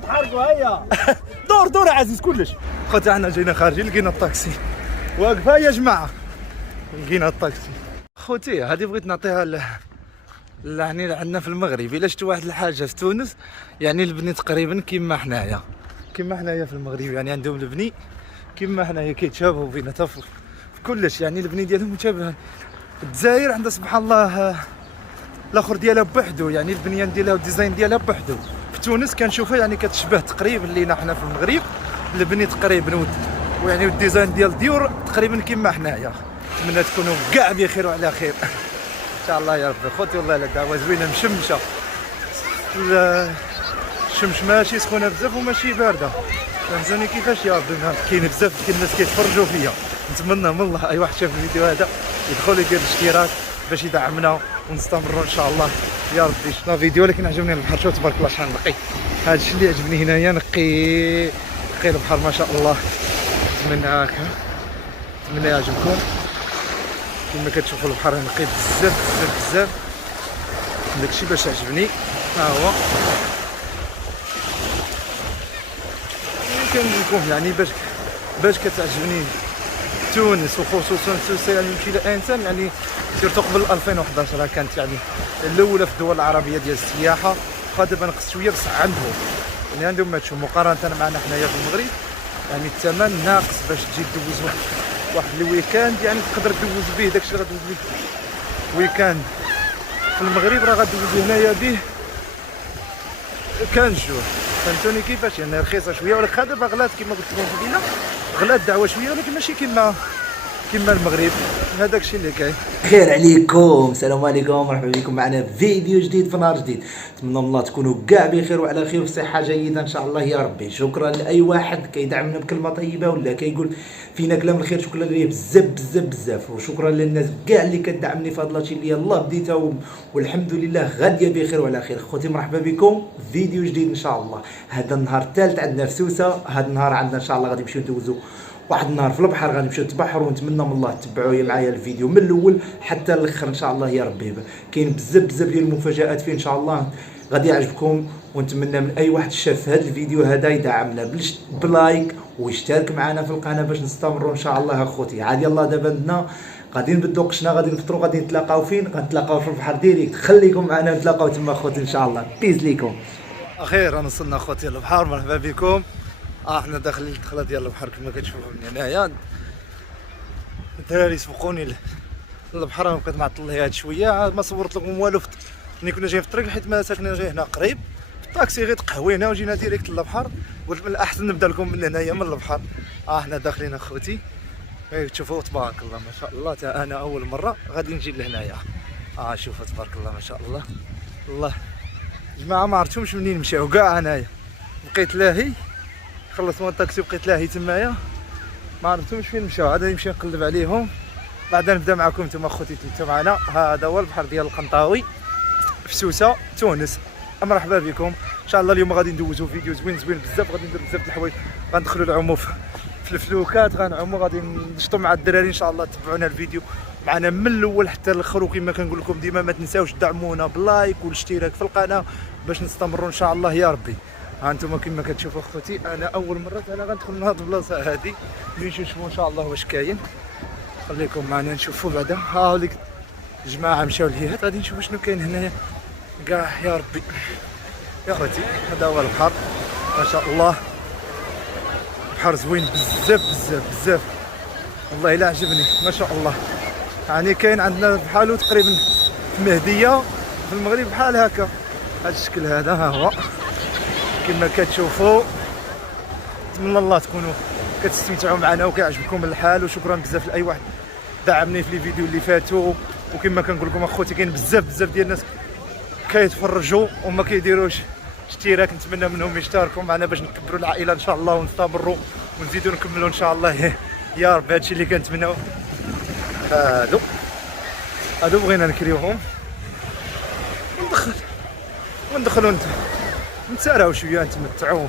تحرقوا هيا. دور عزيز كلش. خوتي حنا جينا خارجين لقينا الطاكسي واقفه يا جماعه. لقينا الطاكسي خوتي. هذه بغيت نعطيها يعني عندنا في المغرب. الا شفتوا واحد الحاجه في تونس يعني البني تقريبا كيما حنايا في المغرب. يعني عندهم البني كيما حنايا كيتشابهوا فينا في كلش. يعني البني ديالهم متشابه. الجزائر عندها سبحان الله الاخر ديالها بوحدو. يعني البنيان ديالها والديزاين ديالها بوحدو. في تونس كنشوفها يعني كتشبه تقريبا لينا حنا في المغرب. البني تقريبا ويعني والديزاين ديال الديور تقريبا كيما حنايا. نتمنى تكونوا كاع بخير وعلى خير ان شاء الله يا ربي. خوتي والله الا دعوه زوينه مشمشه. الشمس ماشي سخونه بزاف وماشي بارده. فهمتوني كيفاش يا ربي. كاين بزاف ديال الناس كيتفرجوا فيا. نتمنى من الله اي واحد شاف الفيديو هذا يدخل يدير الاشتراك باش يدعمنا ونستمروا ان شاء الله يا ربي. شفنا فيديو ولكن عجبني البحر. شوف تبارك الله شحال نقي. هذا الشيء اللي عجبني هنايا نقي البحر ما شاء الله. نتمنى هكا. نتمنى يعجبكم. كما كتشوفوا البحر نقي بزاف. داكشي باش عجبني. ها هو كنقول لكم يعني باش كتعجبني تونس وخصوصا سوسه. يعني نمشي لانسان يعني سيرتو قبل 2011 كانت يعني الاولى في الدول العربيه ديال السياحه. دابا نقص شويه بصح عندهم ما تشوف مقارنه معنا حنايا في المغرب. يعني الثمن ناقص باش تجي دوز واحد الويكاند. يعني تقدر دوز به داكشي اللي غدوز به ويكاند في المغرب راه غدوز هنايا به كان جوع. فهمتوني كيفاش. يعني رخيصه شويه ولكن دابا غلات كما قلت لكم قبيله. غلات دعوه شويه ولكن ماشي كما المغرب. هذاك الشيء اللي كاين. خير عليكم. السلام عليكم مرحبا بكم معنا في فيديو جديد في نهار جديد. نتمنى من الله تكونوا كاع بخير وعلى خير وفي صحه جيده ان شاء الله يا ربي. شكرا لاي واحد كيدعمنا بكلمه طيبه ولا كيقول فينا كلام الخير. شكرا ليه بزاف وشكرا للناس كاع اللي كتدعمني في هذا الشيء اللي يلاه بديتها والحمد لله غاديه بخير وعلى خير. خوتي مرحبا بكم في فيديو جديد ان شاء الله. هذا النهار الثالث عندنا في سوسه. هذا النهار عندنا ان شاء الله غادي نمشيو ندوزو واحد النهار في البحر. غنمشيو نتبحروا ونتمنى من الله تتبعوا معايا الفيديو من الاول حتى الاخر ان شاء الله يا ربي. كاين بزاف ديال المفاجات فيه ان شاء الله غادي يعجبكم. ونتمنى من اي واحد شاف هذا الفيديو هذا يدعمنا بلايك ويشترك معنا في القناه باش نستمروا ان شاء الله اخوتي. عاد يلاه دابا عندنا غادي نبداو قشنا غادي نفطروا غادي نتلاقاو فين؟ غنتلاقاو في البحر ديريكت. خليكم معنا نتلاقاو تما اخوتي ان شاء الله. بيز ليكم. اخيرا وصلنا اخوتي للبحر. مرحبا بكم. حنا داخلين الدخله ديال البحر كما كتشوفوا من هنايا. الدراري سبقوني للبحر. بقيت معطل ليها هاد شويه. ما صورت لكم والو ملي كنا جايين في الطريق حيت ما ساكنين جاي هنا قريب. في الطاكسي غير تقهوينا وجينا ديريكت للبحر. قلت من الاحسن نبدا لكم من هنايا من البحر. حنا داخلين اخوتي. تشوفوا تبارك الله ما شاء الله. تا انا اول مره غادي نجي لهنايا. شوفوا تبارك الله ما شاء الله. الله جماعه ما عرفتهمش منين مشاو كاع. انايا بقيت لاهي. خلصت من الطاكسي بقيت لاهي تمايا. ما عرفتهمش فين مشاو. عاد نمشي نقلب عليهم بعدا نبدا معكم نتوما اخوتي. انتم معنا. هذا هو البحر ديال القنطاوي في سوسه تونس. مرحبا بكم ان شاء الله. اليوم غادي ندوزو فيديو زوين بزاف. غادي ندير بزاف د الحوايج. غندخلوا نعوموا في الفلوكات. غنعوموا غادي نشطوا مع الدراري ان شاء الله. تبعونا الفيديو معنا من الاول حتى الاخر. وكما كنقول لكم ديما ما تنساوش دعمونا بلايك والاشتراك في القناه باش نستمروا ان شاء الله يا ربي. ها انتم كما كتشوفوا اخوتي. انا اول مره انا غندخل من هذه البلاصه هذه. نمشيو نشوفوا ان شاء الله واش كاين. خليكم معنا نشوفوا بعدا. هاوليك الجماعه مشاو لهيات. غادي نشوفوا شنو كاين هنايا كاع يا ربي يا اخوتي. هذا هو البحر ما شاء الله. بحر زوين بزاف والله الا عجبني ما شاء الله. يعني كاين عندنا بحالو تقريبا في مهديه في المغرب بحال هكا. هذا الشكل هذا ها هو كما كتشوفوا. نتمنى الله تكونوا كتستمتعوا معنا وكيعجبكم الحال. وشكرا بزاف لاي واحد دعمني في الفيديو اللي فاتوا. وكما كنقول لكم اخوتي كاين بزاف ديال الناس كيتفرجوا وما كيديروش اشتراك. نتمنى منهم يشتركوا معنا باش نكبروا العائله ان شاء الله ونستمروا ونزيدوا نكملوا ان شاء الله يا رب. هادشي اللي كنتمناو. هادو بغينا نكريوهم وندخلوا نتساراو شويه نتمتعوا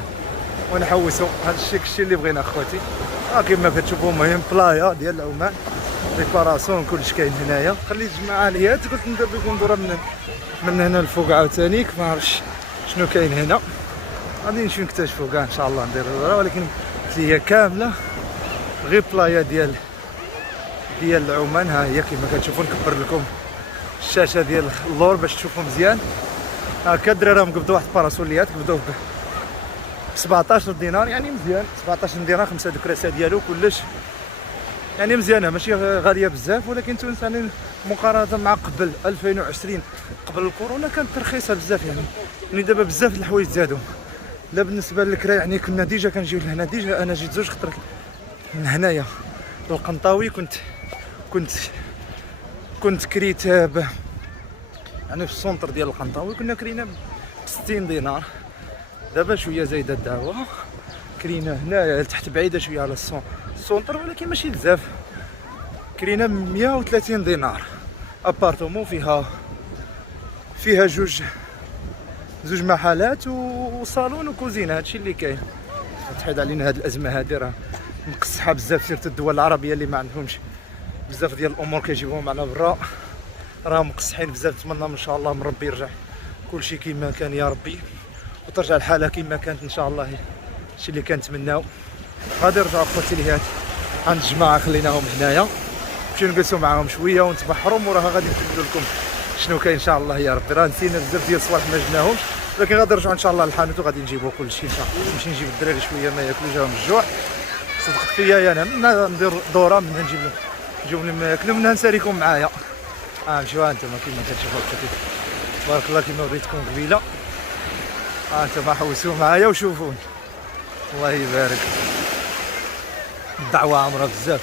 ونحوسوا. هذا الشيء اللي بغينا اخوتي. كما كتشوفوا مهم بلايا ديال العمان ريباراسيون كلشي كاين هنايا. خليت الجماعه عليا قلت ندير لكم دوره من هنا الفوق عاوتاني. ما عرفتش شنو كاين هنا. غادي نمشيو نكتشفوا كاع ان شاء الله ندير الهضره، ولكن هي كامله غير بلايا ديال عمان. ها هي كما كتشوفوا، نكبر لكم الشاشه ديال اللور باش تشوفوا مزيان. هكا الدراري راهم قبضوا واحد الباراسوليات، قبضوه ب 17 دينار، يعني مزيان. 17 دينار 5 دكراسه ديالو كلش، يعني مزيانه ماشي غاليه بزاف، ولكن تونس يعني مقارنه مع قبل 2020 قبل الكورونا كانت رخيصه بزاف. يعني دابا بزاف الحوايج زادوا. لا بالنسبه للكرا يعني كنا ديجا كنجيو لهنا، ديجا انا جيت 2 خطرات من هنايا للقنطاوي، كنت كريت يعني في السونتر ديال القنطاوي كنا كرينا ب 60 دينار. دابا شويه زايده الدعوه، كرينا هنايا لتحت بعيده شويه على السونتر ولكن ماشي بزاف، كرينا 130 دينار. ابارتومون فيها جوج محلات وصالون وكوزينه. هادشي اللي كاين. تحيد علينا هاد الازمه هادي، راه مقصحه بزاف، سيرت الدول العربيه اللي ما عندهمش بزاف ديال الامور كيجيبوهم على برا، راه مقصحين بزاف. نتمنى ان شاء الله من ربي يرجع كلشي كيما كان يا ربي، وترجع الحاله كما كانت ان شاء الله. هادشي اللي كنتمناو. غادي نرجعوا خوتي ليهات عند الجماعه خليناهم هنايا، نمشيو نجلسوا معاهم شويه ونتبحروا، وراها غادي نكملوا لكم شنو كاين ان شاء الله يا ربي. راه نسينا بزاف ديال الصوالح ما جبناهمش، لكن غادي نرجعوا ان شاء الله للحانوت وغادي نجيبوا كلشي ان شاء الله. نمشي نجيب الدراري شويه ما ياكلوا، جاهم الجوع. صدقت فيا انا ندير دوره منها نجيب لهم ما ياكلوا، منها نساليكم معايا. نمشيو ها انتما كيما كتشوفوا خوتي تبارك الله كيما وريتكم قبيله. انتما حوسوا معايا وشوفوني، الله يبارك. الدعوه عامره بزاف،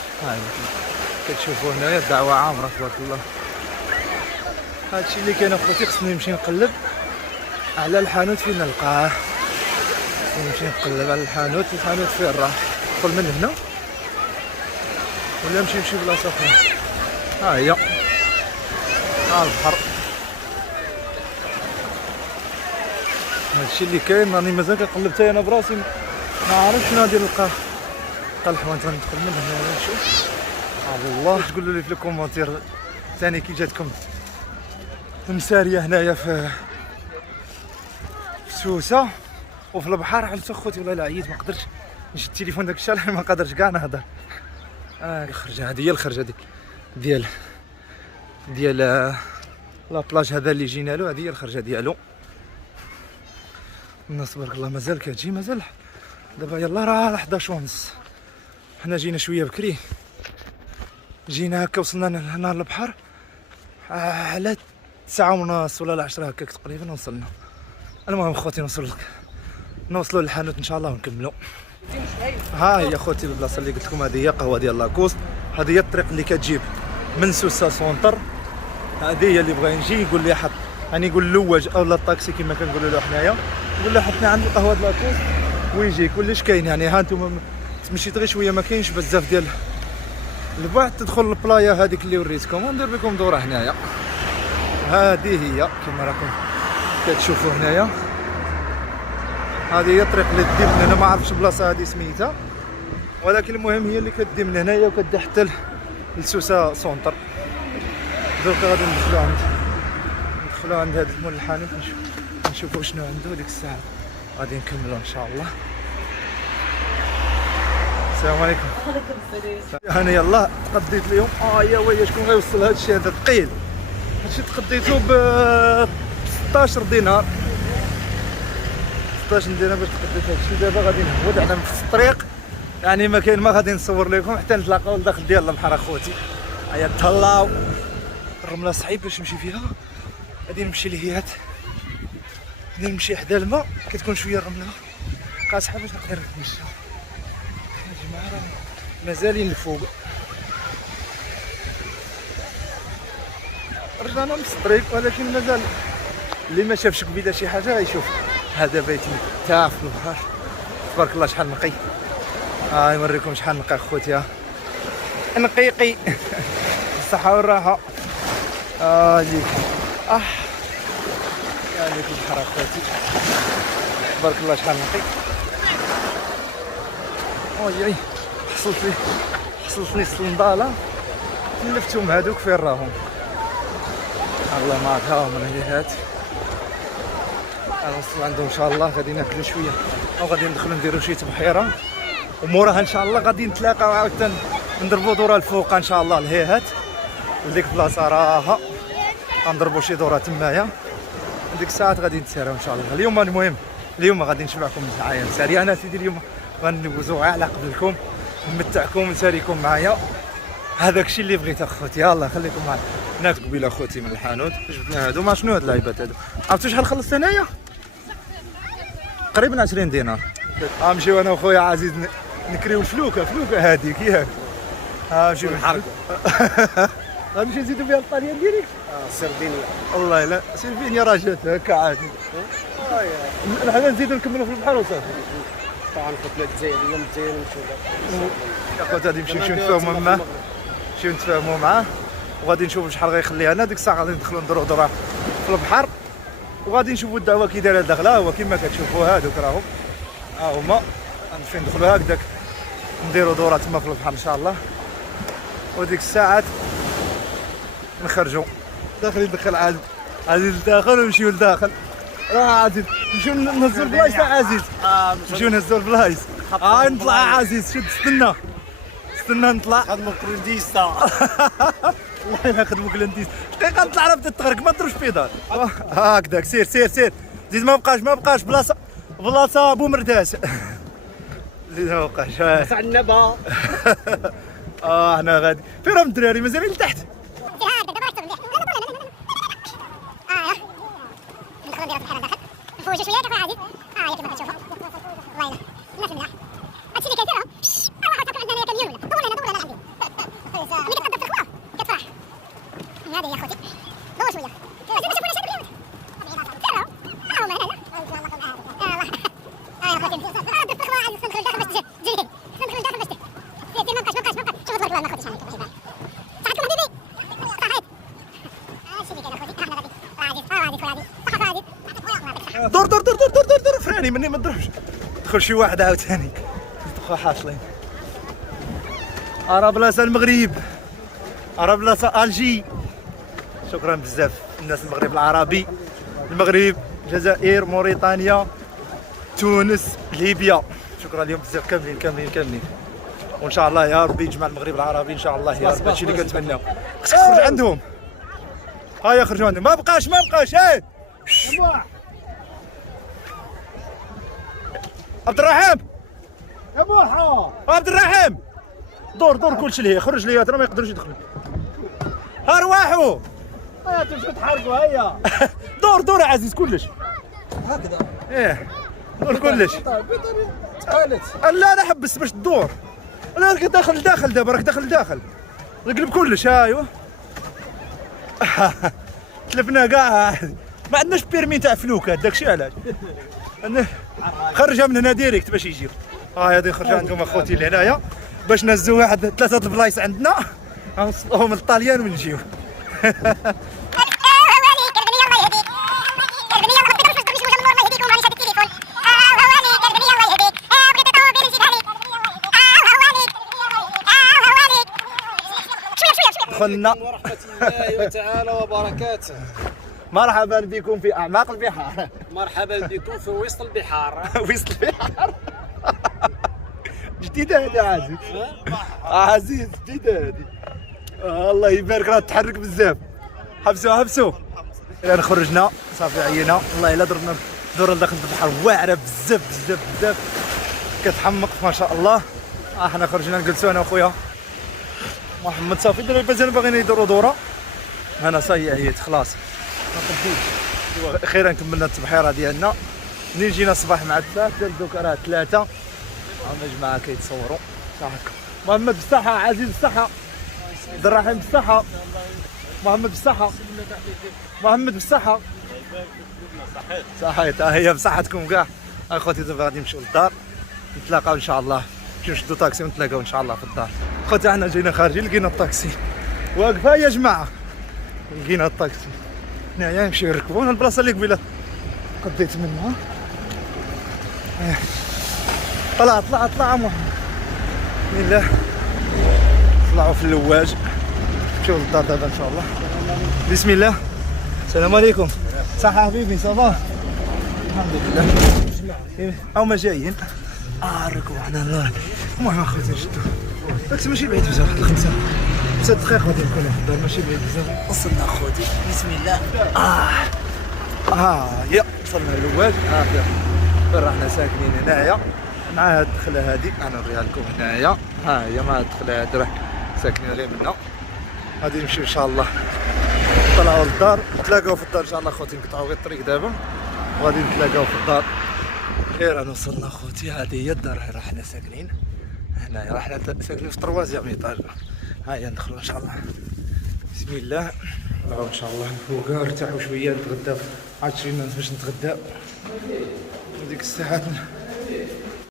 كتشوفوا هنايا الدعوه عامره تبارك الله. هادشي اللي كاين اخوتي. خصني نمشي نقلب على الحانوت فين نلقاه، نمشي نقلب على الحانوت فين راه. ندخل من هنا ولا نمشي بلاصه اخرى؟ ها هي البحر. هادشي اللي كاين. راني مازال كنقلب حتى انا براسي ما عارفش شنو غادي نلقى. الحوانت غندخل من هنا نشوف. الله تقولوا لي في الكومونتير ثاني كي جاتكم مساريه هنايا في سوسه وفي البحر. عرفت اخوتي والله لا عييت، ما قدرتش نشد التليفون داك الشارع، ما قدرتش كاع نهضر. الخرجه هذه هي الخرجه ديال لا بلاج هذا اللي جينا له. هذه هي الخرجه ديالو. الناس تبارك الله مازال كتجي، مازال دابا يلا راه 11:30. حنا جينا شويه بكري، جينا هكا وصلنا هنا للبحر على 9:30 ولا 10 هكاك تقريبا وصلنا. المهم خوتي نوصلوا للحانوت ان شاء الله ونكملوا. ها هي خوتي البلاصه اللي قلت لكم، هذه هي قهوه ديال لاكوست. هذه هي الطريق اللي كتجيب من سوسه سونتر. هذه هي اللي بغى يجي يقول لي حط، يعني يقول اللواج او لا الطاكسي كما كنقولوا له حنايا، يقول له حطني عند القهوه ديال لاكوست ويجي كلش كاين. يعني ها انتم مشيت غير شويه، ما كاينش بزاف ديال البعد تدخل البلايا هذيك اللي وريتكم، وندير لكم دوره هنايا. هذه هي كما راكم كتشوفوا هنايا. هذه هي الطريق اللي تدي من هنا، ما عرفتش البلاصه هذه سميتها، ولكن المهم هي اللي كتدي من هنايا وكتدي حتى لسوسه سونتر. دوكا غادي ندخلوا عند هذا المول الحانوت نشوفوا شنو عنده. ديك الساعه غادي نكملوا ان شاء الله. السلام عليكم. وعليكم السلام. انا يلا تقديت اليوم. يا ويلي شكون غيوصل هذا الشيء هذا ثقيل. هادشي تقديته ب 16 دينار. 16 دينار باش تقديت هادشي. دابا غادي نهود على نفس الطريق، يعني ما كاين ما غادي نصور لكم حتى نتلاقاو لداخل ديال البحر اخوتي. هيا تهلاو. الرمله صعيب باش نمشي فيها، غادي نمشي لهيات، غادي نمشي حدا الماء كتكون شويه الرمله قاصحه باش نقدر نمشي. يا جماعه راه مازالين الفوق. رجعنا نفس الطريق، ولكن مازال اللي ما شافش قبيله شي حاجه يشوف. هذا بيتي تاع في البحر تبارك الله شحال نقي. نوريكم شحال نقي اخوتي. نقيقي الصحه والراحه. ليك ليك البحر اخوتي تبارك الله شحال نقي. وي حصلتني الصنداله لفتهم هذوك فين راهم. الله ما عرفها من هيهات. غنوصل عندهم ان شاء الله، غادي ناكلوا شويه وغادي ندخلوا نديروا شي تبحيره، وموراها ان شاء الله غادي نتلاقاو عاوتاني نضربوا دوره الفوق ان شاء الله الهيهات لديك البلاصه راها غنضربوا شي دوره تمايا ديك الساعات غادي نتساراو ان شاء الله. اليوم المهم اليوم غادي نشبعكم معايا مساري انا سيدي، اليوم غندوزو على قبلكم نمتعكم ونساليكم معايا، هذاك الشيء اللي بغيت اخوتي. يلاه خليكم معايا. ناكل قبيله اخوتي من الحانوت جبنا هادو. ما شنو هاد اللعيبات هادو؟ عرفتوا شحال خلصت انايا؟ تقريبا 20 دينار. غنمشيو انا وخويا عزيز نكريو الفلوكه هذيك ياك. نمشيو نحرقوا. غنمشيو نزيدو فيها الطاليان ديريكت. سردينيا. والله لا سيرفينيا راه جات هكا عادي. حنا نزيدو نكملوا في البحر وصافي. طبعا كتلة الجزائر اليوم الجزائر نمشيو يا خوت غادي نمشيو نتفاهموا معاه، نمشيو نتفاهموا معاه وغادي نشوفوا شحال غيخلي لنا. ديك الساعه غادي ندخلوا نديروا دوره في البحر وغادي نشوفوا الدعوه كي دايره داخله. هو كما كتشوفوا هادوك راهم ها هما غنمشيو ندخلوا هكذاك نديروا دوره تما في البحر ان شاء الله، وديك الساعات نخرجوا داخلين. ندخل عزيز لداخل ونمشيو لداخل. راه عزيز نمشيو نهزوا البلايص عزيز، نمشيو نهزوا البلايص. نطلع عزيز شد استنى نطلع. خدموا كرونديستا. والله الا نخدموا كلانديس. دقيقه نطلع راه بدات تغرق ما تضربش بيدال. هكذاك سير زيد ما بقاش بلاصه بومرداس. زيد ما بقاش ساع النبا. حنا غادي فين راهم الدراري مازالين لتحت. نفوجوا شويه كيف عادي. يا كيما كتشوفوا والله الا الناس ملاح هادشي اللي كيديرهم. واحد تاكل عندنا كم يوم ولا دور لنا عندي ملي كتقدر في الخوا كتفرح. هذه يا خوتي دور شويه زيد شوفوا شاد اليوم سيروا ها هما هنا يلاه يا خوتي ندير في الخوا عاد ندخل لداخل باش تجي ندخل لداخل باش تجي ما بقاش شوفوا تبارك الله ما خوتي شحال كيف صحتكم حبيبي صحيت هادشي اللي كاين اخوتي. احنا غادي غادي دور فراني مني ما تضربش. دخل شي واحد عاوتاني دخل حاصلين. راه بلاصه المغرب، راه بلاصه الجي. شكرا بزاف الناس المغرب العربي، المغرب الجزائر موريتانيا تونس ليبيا، شكرا لهم بزاف كاملين وان شاء الله يا ربي يجمع المغرب العربي ان شاء الله يا رب. هادشي اللي كنتمناو. خصك تخرج عندهم. هيا خرجوا عندهم. ما بقاش عبد الرحيم يا موحى. عبد الرحيم دور كلشي لهيه. خرج ليا ترى ما يقدروش يدخلوا. ارواحوا هيا تمشيو تحرقوا هيا. دور عزيز كلش هكذا. دور كلش. تقالت. لا انا حبس باش تدور. انا راك داخل دابا راك داخل نقلب كلش. ايوا تلفنا كاع ما عندناش بيرمي تاع فلوكه داكشي علاش خرجها من هنا ديريكت باش يجيو. هادي خرج عندهم اخوتي لهنايا باش نهزوا واحد 3 البلايص عندنا غنوصلوهم للطاليان ونجيو. دخلنا ورحمة الله تعالى وبركاته. مرحبا بكم في اعماق البحار. مرحبا بكم في وسط البحار. وسط البحر. جديدة هذه عزيز. عزيز جديدة هذه. الله يبارك راه تحرك بزاف. حبسوا. الان خرجنا صافي عينا. والله الا درنا دوره لداخل البحر واعره بزاف كتحمق ما شاء الله. حنا خرجنا نجلسوا انا وخويا محمد صافي. دابا مازال باغيين يديروا دوره. انا صاي عييت خلاص ما قديتش. اخيرا كملنا التبحيره ديالنا. منين جينا الصباح مع الثلاثه دوكا راه 3 هما جماعه كيتصوروا. صحك محمد بالصحه. عزيز بالصحه. عبد الرحيم بالصحه. محمد بالصحه. صحيت. هي بصحتكم كاع اخوتي. دابا غادي نمشيو للدار نتلاقاو ان شاء الله. نمشيو نشدو طاكسي ونتلاقاو ان شاء الله في الدار. خوتي حنا جينا خارجين لقينا الطاكسي واقفه يا جماعه. لقينا الطاكسي هنايا نمشيو نركبو. انا البلاصه اللي قبيله قضيت منها. طلع محمد. بسم الله. طلعوا في اللواج نمشيو للدار دابا ان شاء الله. بسم الله. السلام عليكم. صحة حبيبي صافا. الحمد لله. هما جايين. ركوعنا الله. المهم اخوتي نشدو. داكشي ماشي بعيد بزاف، واحد 5 دقائق غادي نكونوا في الدار، ماشي بعيد بزاف. وصلنا اخوتي، بسم الله. يا وصلنا للواد. فين راحنا ساكنين هنايا مع هاد الدخله هادي، انا نوريها لكم هنايا. هي مع الدخله هادي راه ساكنين غير منا. غادي نمشيو ان شاء الله نطلعوا للدار، نتلاقاو في الدار ان شاء الله اخوتي. نقطعوا غير الطريق دابا وغادي نتلاقاو في الدار. خير انا وصلنا اخوتي، هذه هي الدار. راه حنا ساكنين هنايا، راه حنا ساكنين في طروازيام ايطاج. هيا ندخلوا ان شاء الله. بسم الله. نطلعوا ان شاء الله فوق، نرتاحوا شويه، نتغداو. عاد 20 ناس باش نتغداو. وديك الساعات